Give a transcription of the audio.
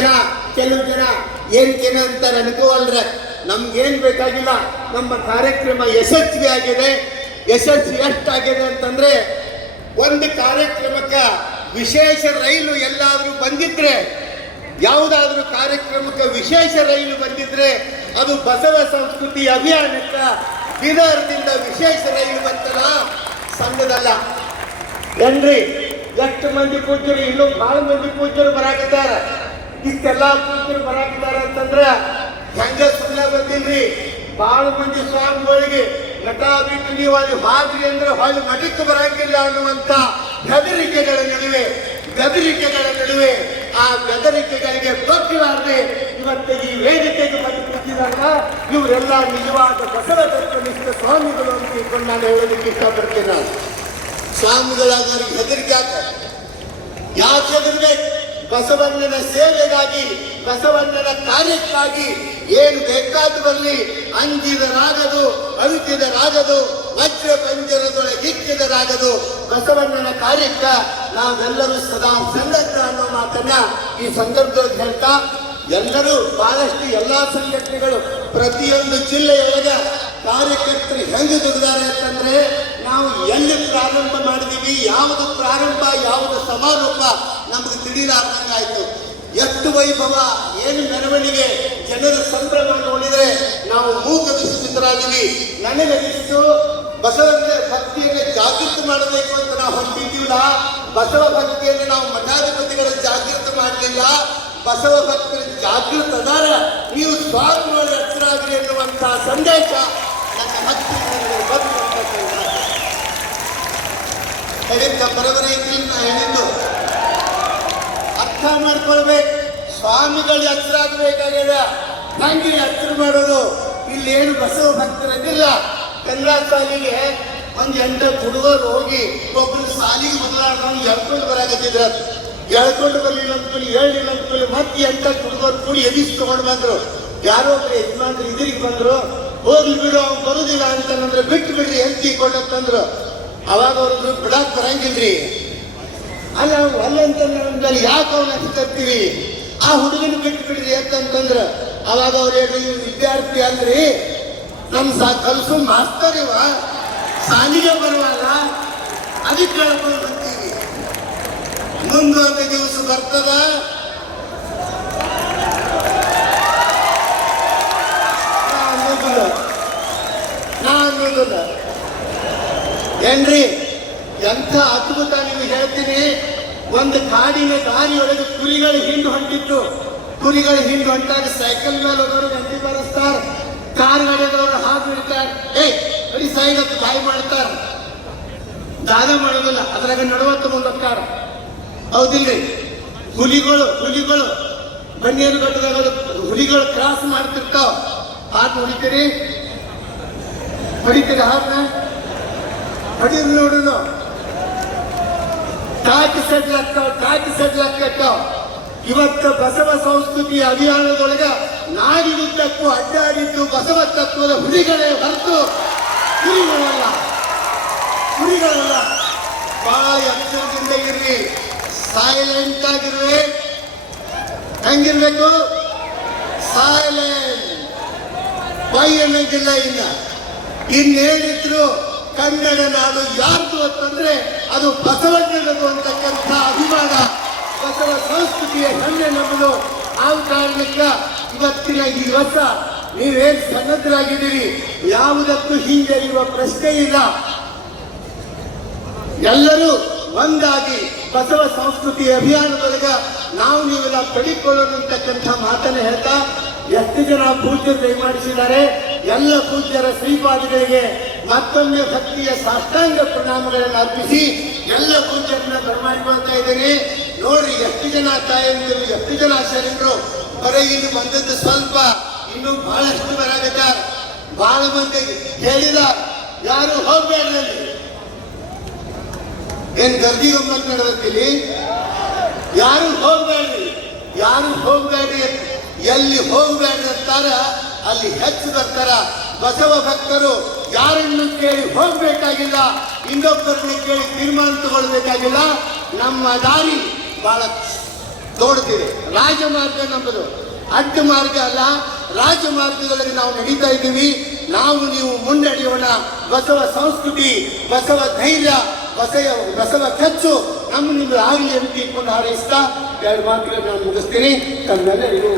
ಜನ, ಕೆಲವು ಜನ ಏನ್ಕೇನ ಅಂತ ಅನ್ಕೋವಲ್ರೆ ನಮ್ಗೇನ್ ಬೇಕಾಗಿಲ್ಲ. ನಮ್ಮ ಕಾರ್ಯಕ್ರಮ ಯಶಸ್ವಿ ಆಗಿದೆ. ಯಶಸ್ವಿ ಎಷ್ಟಾಗಿದೆ ಅಂತಂದ್ರೆ ಒಂದು ಕಾರ್ಯಕ್ರಮಕ್ಕೆ ವಿಶೇಷ ರೈಲು ಎಲ್ಲಾದ್ರೂ ಬಂದಿದ್ರೆ, ಯಾವುದಾದ್ರೂ ಕಾರ್ಯಕ್ರಮಕ್ಕೆ ವಿಶೇಷ ರೈಲು ಬಂದಿದ್ರೆ ಅದು ಬಸವ ಸಂಸ್ಕೃತಿ ಅಭಿಯಾನಕ್ಕ ಬೀದರ್ದಿಂದ ವಿಶೇಷ ರೈಲು ಬಂತಲ್ಲ? ಸಂಘದಲ್ಲ. ಏನ್ರಿ? ಎಷ್ಟು ಮಂದಿ ಪೂಜ್ಯರು, ಇನ್ನೂ ಬಹಳ ಮಂದಿ ಪೂಜ್ಯರು ಬರಾಕತ್ತಾರ ಇಷ್ಟೆಲ್ಲ ಪೂಜ್ಯರು ಬರಾಕಿದ್ದಾರೆ ಅಂತಂದ್ರೆ ಹೆಂಗ ಸುಮ್ಮನೆ ಬಂದಿಲ್ರಿ. ಬಹಳ ಮಂದಿ ಸ್ವಾಮಿಗಳಿಗೆ ನಟ ಬಿಟ್ಟು ನೀವು ಅಲ್ಲಿ ಹಾದ್ರಿ ಅಂದ್ರೆ ಹೊಳ್ಳಿ ಮಠಕ್ಕೆ ಬರಂಗಿಲ್ಲ ಅನ್ನುವಂತ ಬೆದರಿಕೆಗಳ ನಡುವೆ ಬೆದರಿಕೆಗಳ ನಡುವೆ ಆ ಬೆದರಿಕೆಗಳಿಗೆ ಗೊತ್ತಿಲಾರದೆ ಇವತ್ತು ಈ ವೇದಿಕೆಗೆ ಬಂದು ಕೂತಿದಾಗ ಇವರೆಲ್ಲ ನಿಜವಾದ ಬಸವ ತತ್ವನಿಷ್ಠ ಸ್ವಾಮಿಗಳು ಅಂತ ಇಟ್ಕೊಂಡು ನಾನು ಹೇಳೋದಕ್ಕೆ ಇಷ್ಟಪಡ್ತೀನಿ ನಾನು. ಸ್ವಾಮಿಗಳಾದವ್ರಿಗೆ ಹೆದರಿಕೆ ಯಾಕೆ ಹೆದರ್ಬೇಕು? ಬಸವಣ್ಣನ ಸೇವೆಗಾಗಿ ಬಸವಣ್ಣನ ಕಾರ್ಯಕ್ಕಾಗಿ ಏನು ಬೇಕಾದ್ರೂ ಬರಲಿ ಅಂಜಿದರಾಗದು ಅಳುಕಿದರಾಗದು ವಜ್ರ ಪಂಜರದೊಳಗಿಕ್ಕಿದರಾಗದು ಬಸವಣ್ಣನ ಕಾರ್ಯಕ್ಕ ನಾವೆಲ್ಲರೂ ಸದಾ ಸನ್ನದ್ಧ ಅನ್ನೋ ಮಾತನ್ನ ಈ ಸಂದರ್ಭದಲ್ಲಿ ಹೇಳ್ತಾ, ಎಲ್ಲರೂ ಬಹಳಷ್ಟು ಎಲ್ಲಾ ಸಂಘಟನೆಗಳು ಪ್ರತಿಯೊಂದು ಜಿಲ್ಲೆಯೊಳಗ ಕಾರ್ಯಕರ್ತರು ಹೆಂಗೆ ದುಡಿದಾರೆ ಅಂತಂದ್ರೆ ನಾವು ಎಲ್ಲಿ ಪ್ರಾರಂಭ ಮಾಡಿದೀವಿ, ಯಾವುದು ಪ್ರಾರಂಭ, ಯಾವುದು ಸಮಾರೋಪ ನಮಗೆ ತಿಳಿಲಾರ್ದಂಗಾಯ್ತು ಎಷ್ಟು ವೈಭವ, ಏನು ಮೆರವಣಿಗೆ, ಜನರ ಸಂಭ್ರಮ ನೋಡಿದ್ರೆ ನಾವು ಮೂಕ ದುಷ್ಟಿದ್ದರಾಗಿವಿ ನನಗೆ ಇಷ್ಟು ಬಸವನ ಭಕ್ತಿಯನ್ನು ಜಾಗೃತಿ ಮಾಡಬೇಕು ಅಂತ ನಾವು ಹೊಂದಿದ್ದೀವಲ್ಲ, ಬಸವ ಭಕ್ತಿಯನ್ನು ನಾವು ಮಠಾಧಿಪತಿಗಳ ಜಾಗೃತಿ ಮಾಡಲಿಲ್ಲ. ಬಸವ ಭಕ್ತರು ಜಾಗೃತ ಅದಾರ ನೀವು ಸ್ವಾಮಿಗಳ ಹೆಸರಾಗ್ರಿ ಎನ್ನುವಂತಹ ಸಂದೇಶ ನನ್ನ ಬಂತು ಅಂತ ಹೇಳಿದ್ದ ಬರೋಬರಿ ನಾ ಹೇಳಿದ್ದು ಅರ್ಥ ಮಾಡ್ಕೊಳ್ಬೇಕು. ಸ್ವಾಮಿಗಳು ಹೆಸರಾಗಬೇಕಾಗ್ಯದ ಹಂಗೆ ಹೆಸರು ಮಾಡೋದು. ಇಲ್ಲೇನು ಬಸವ ಭಕ್ತರಿಲ್ಲ ಕನ್ನಡ ಸಾಲಿಗೆ ಒಂದು ಎಂಟು ಹುಡುಗರು ಹೋಗಿ ಒಬ್ಬರು ಸಾಲಿಗೆ ಬದಲಾಡ್ಕೊಂಡು ಎಳ್ಕೊಂಡು ಬರಾಕತ್ತಿದ್ರ. ಎಳ್ಕೊಂಡು ಬರಲಿಲ್ಲ ಅಂದ್ಮೇಲೆ ಹೇಳಿಲ್ಲ ಅಂದ್ಮೇಲೆ ಮತ್ತೆ ಎಂಟ ಹುಡುಗರು ಕೂಡಿ ಎದಿಸ್ ತಗೊಂಡು ಬಂದರು. ಯಾರೋ ಒಬ್ರು ಯಜಮಾನ್ರು ಇದ್ರಿಗೆ ಬಂದ್ರು. ಹೋಗ್ಲಿ ಬಿಡು, ಅವ್ನು ಬರುದಿಲ್ಲ ಅಂತಂದ್ರೆ ಬಿಟ್ಟು ಬಿಡ್ರಿ ಹೆಂಡತಿ ಕೊಡತ್ತಂದ್ರು ಅವಾಗ ಅವ್ರದ್ದು ಬಿಡಾಕ್ ಬರಂಗಿಲ್ರಿ ಅಲ್ಲ ಅಲ್ಲ ಅಂತಂದ್ರೆ ಯಾಕೆ ಅವನ ಹಚ್ಚಿರ್ತೀವಿ ಆ ಹುಡುಗನ ಬಿಟ್ಟು ಬಿಡ್ರಿ ಅಂತಂತಂದ್ರ ಅವಾಗ ಅವ್ರು ಹೇಳಿ ವಿದ್ಯಾರ್ಥಿ ಅಲ್ರಿ. ನಮ್ ಸಾ ಕಲ್ಸು ಮಾಸ್ತರ್ ಇವ. ಸಾಲಿಗೆ ಬರುವಲ್ಲ ಅದಕ್ಕೆ ಕೇಳ್ಕೊಂಡು ಬರ್ತೀವಿ ಮುಂದೊಂದು ದಿವಸ ಬರ್ತದ ನಾ ಅನ್ನೋದಿಲ್ಲ ನಾ ಏನ್ರಿ, ಎಂಥ ಅದ್ಭುತ ನೀವು ಹೇಳ್ತೀನಿ. ಒಂದು ಕಾಡಿನ ದಾರಿಯೊಳಗೆ ಕುರಿಗಳು ಹಿಂಡು ಹೊಂಟಿತ್ತು. ಕುರಿಗಳು ಹಿಂಡು ಹೊಂಟಾಗ ಸೈಕಲ್ ಮೇಲೆ ಹೋಗೋರು ಗಂಟಿ ಬರೆಸ್ತಾರ. ಕಾರ್ ಗಾಡಿಯದವರು ಹಾದು ಬಿಡ್ತಾರ ಏ ಬರೀ ಸೈಡ್ ಹತ್ತು ಬಾಯಿ ಮಾಡ್ತಾರ. ದಾದ ಮಾಡೋದಿಲ್ಲ, ಅದ್ರಾಗ ನಡುವತ್ತು ಮುಂದಕ್ಕಾರ ಹೌದಿಲ್ರಿ? ಹುಲಿಗಳು ಹುಲಿಗಳು, ಬನ್ನೇರು ಗಟ್ಟದಾಗ ಹುಲಿಗಳು ಕ್ರಾಸ್ ಮಾಡ್ತಿರ್ತಾವ. ಹಾತ್ ಹೊಡಿತೀರಿ ಹೊಡಿತೀರಿ ಹಾತ್ನ ಹೊಡೀರಿ ನೋಡು ಟಾಕಿ ಸಡ್ಲಾಗ್ತಾವ ಟಾಕಿ ಸಡ್ಲಾಗ್ತಾವ ಇವತ್ತು ಬಸವ ಸಂಸ್ಕೃತಿ ಅಭಿಯಾನದೊಳಗ ನಾಡಿನುದ್ದಕ್ಕೂ ಅಡ್ಡಾಡಿದ್ದು ಬಸವ ತತ್ವದ ಹುಲಿಗಳೇ ಹೊರತು ಕುರಿಗಳಲ್ಲ ಕುರಿಗಳಲ್ಲ ಬಹಳ ಎಚ್ಚರದಿಂದ ಇರ್ರಿ. ಸೈಲೆಂಟ್ ಆಗಿರ್ರಿ. ಹೆಂಗಿರ್ಬೇಕು? ಸೈಲೆಂಟ್ ಬೈ ಅನ್ನೋದಿಲ್ಲ ಇನ್ನ. ಇನ್ನೇನಿದ್ರು ಕನ್ನಡ ನಾಡು ಯಾರ್ದು ಅಂತಂದ್ರೆ ಅದು ಬಸವಣ್ಣನದು ಅಂತಕ್ಕಂಥ ಅಭಿಮಾನ. ಬಸವ ಸಂಸ್ಕೃತಿಯ ಹೆಮ್ಮೆ ನಮ್ಮದು. ಆ ಕಾರಣಕ್ಕ ಇವತ್ತಿನ ಈ ವರ್ಷ ನೀವೇನ್ ಸನ್ನದ್ಧರಾಗಿದ್ದೀರಿ ಯಾವುದಕ್ಕೂ ಇರುವ ಪ್ರಶ್ನೆ ಇಲ್ಲ. ಎಲ್ಲರೂ ಒಂದಾಗಿ ಬಸವ ಸಂಸ್ಕೃತಿ ಅಭಿಯಾನದೊಳಗ ನಾವು ನೀವೆಲ್ಲ ಪಡಿಕೊಳ್ಳೋಣ ಅಂತಕ್ಕಂಥ ಮಾತನ್ನು ಹೇಳ್ತಾ, ಎಷ್ಟು ಜನ ಪೂಜೆ ದಯಮಾಡಿಸಿದ್ದಾರೆ. ಎಲ್ಲ ಪೂಜ್ಯರ ಶ್ರೀಪಾದಿಗಳಿಗೆ ಮತ್ತೊಮ್ಮೆ ಭಕ್ತಿಯ ಸಾಷ್ಟಾಂಗ ಪ್ರಣಾಮಗಳನ್ನು ಅರ್ಪಿಸಿ ಎಲ್ಲ ಪೂಜ್ಯರನ್ನ ಬರಮಾಡಿಕೊಳ್ತಾ ಇದ್ದೇನೆ. ನೋಡ್ರಿ ಎಷ್ಟು ಜನ ತಾಯಂದಿರು, ಎಷ್ಟು ಜನ ಆಚಾರ್ಯರು, ಬರೀ ಇನ್ನು ಬಂದದ್ದು ಸ್ವಲ್ಪ, ಇನ್ನು ಬಹಳಷ್ಟು ಬರಾಗತ್ತಾರ ಬಹಳ ಮಂದಿ ಹೇಳಿದ, ಯಾರು ಹೋಗ್ಬೇಡ್ರಿ ಏನ್ ಗರ್ದಿ ಗಮ್ಮತ್ ಯಾರು ಹೋಗ್ಬೇಡ್ರಿ? ಯಾರು ಹೋಗ್ಬೇಡ್ರಿ? ಎಲ್ಲಿ ಹೋಗ್ಬೇಡ್ರಿ ಅಂತಾರ ಅಲ್ಲಿ ಹೆಚ್ಚು ಬರ್ತಾರ ಬಸವ ಭಕ್ತರು ಯಾರನ್ನು ಕೇಳಿ ಹೋಗ್ಬೇಕಾಗಿಲ್ಲ, ಇನ್ನೊಬ್ಬರನ್ನು ಕೇಳಿ ತೀರ್ಮಾನ ತಗೊಳ್ಬೇಕಾಗಿಲ್ಲ, ನಮ್ಮ ದಾರಿ ಬಹಳ ತೋಡ್ತೀವಿ ರಾಜಮಾರ್ಗ ನಮ್ಮದು ಅಡ್ಡ ಮಾರ್ಗ ಅಲ್ಲ ರಾಜಮಾರ್ಗದಲ್ಲಿ ನಾವು ನಡೀತಾ ಇದ್ದೀವಿ. ನಾವು ನೀವು ಮುನ್ನಡೆಯೋಣ. ಬಸವ ಸಂಸ್ಕೃತಿ, ಬಸವ ಧೈರ್ಯ, ಬಸವ ಬಸವ ಖರ್ಚು ನಮ್ಮ ನಿಮ್ಮ ಆಗಲಿ ಅಂತ ಇಟ್ಕೊಂಡು ಹಾರೈಸ್ತಾ ಎರಡು ಮಾತುಗಳನ್ನು ನಾನು ಮುಗಿಸ್ತೀನಿ. ತಮ್ಮೆಲ್ಲರಿಗೂ